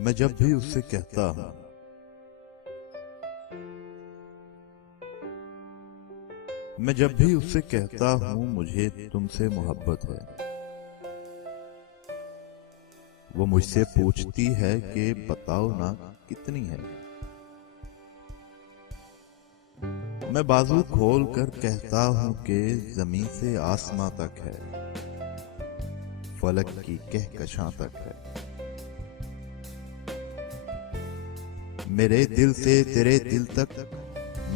میں جب بھی اس سے کہتا ہوں مجھے تم سے محبت ہے، وہ مجھ سے پوچھتی ہے کہ بتاؤ نا کتنی ہے۔ میں بازو کھول کر کہتا ہوں کہ زمین سے آسماں تک ہے، فلک کی کہکشاں تک ہے۔ میرے دل سے تیرے دل تک،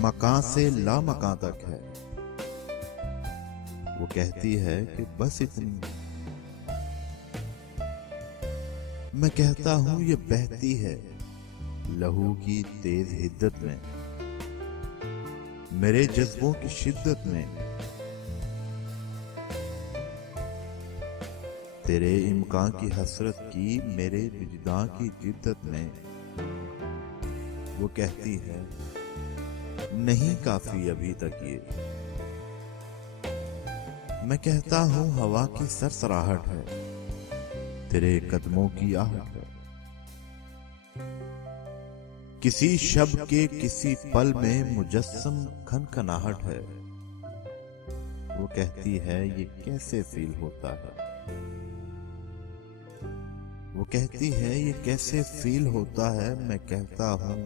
مکان سے لا مکان تک ہے۔ وہ کہتی ہے کہ بس اتنی۔ میں کہتا ہوں یہ بہتی ہے لہو کی تیز حدت میں، میرے جذبوں کی شدت میں، تیرے امکان کی حسرت کی میرے وجدان کی جدت میں۔ وہ کہتی ہے نہیں کافی ابھی تک یہ۔ میں کہتا ہوں ہوا کی سرسراہٹ ہے، تیرے قدموں کی آہٹ ہے، کسی شب کے کسی پل میں مجسم کھنکھناہٹ ہے۔ وہ کہتی ہے یہ کیسے فیل ہوتا ہے، وہ کہتی ہے یہ کیسے فیل ہوتا ہے۔ میں کہتا ہوں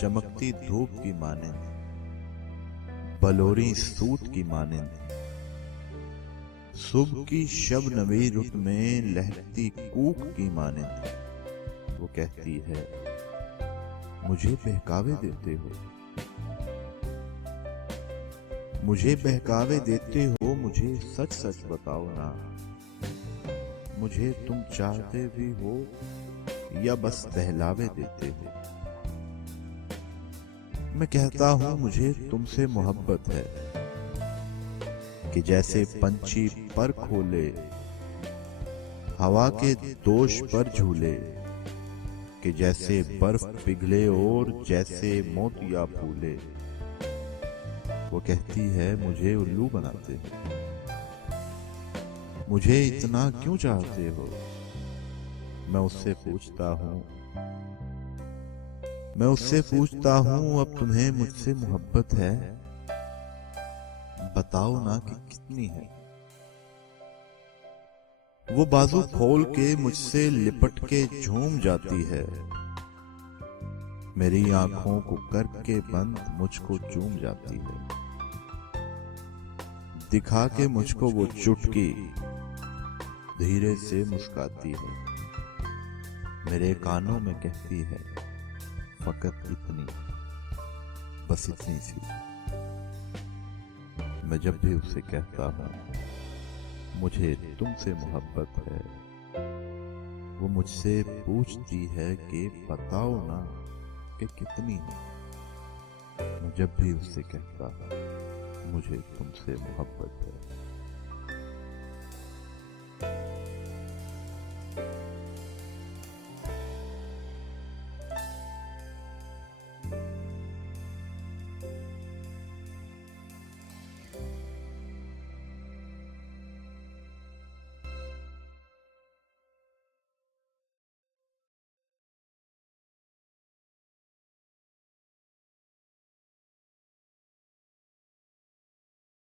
چمکتی دھوپ کی مانند، بلوری سوت کی مانند، صبح کی شب نوی رت میں لہکتی کوک کی مانند۔ وہ کہتی ہے مجھے بہکاوے دیتے ہو، مجھے بہکاوے دیتے ہو، مجھے سچ سچ بتاؤ نا، مجھے تم چاہتے بھی ہو یا بس بہلاوے دیتے ہو۔ میں کہتا ہوں مجھے تم سے محبت ہے کہ جیسے پنچھی پر کھولے، ہوا کے دوش پر جھولے، کہ جیسے برف پگھلے اور جیسے موتیا پھولے۔ وہ کہتی ہے مجھے الو بناتے ہو، مجھے اتنا کیوں چاہتے ہو۔ میں اس سے پوچھتا ہوں اب تمہیں مجھ سے محبت ہے، بتاؤ نا کہ کتنی ہے۔ وہ بازو کھول کے مجھ سے لپٹ کے جھوم جاتی ہے، میری آنکھوں کو کر کے بند مجھ کو چوم جاتی ہے، دکھا کے مجھ کو وہ چٹکی دھیرے سے مسکاتی ہے، میرے کانوں میں کہتی ہے فقط اتنی، بس اتنی سی۔ میں جب بھی اسے کہتا ہوں مجھے تم سے محبت ہے، وہ مجھ سے پوچھتی ہے کہ بتاؤ نا کہ کتنی ہے۔ میں جب بھی اس سے کہتا ہوں مجھے تم سے محبت ہے۔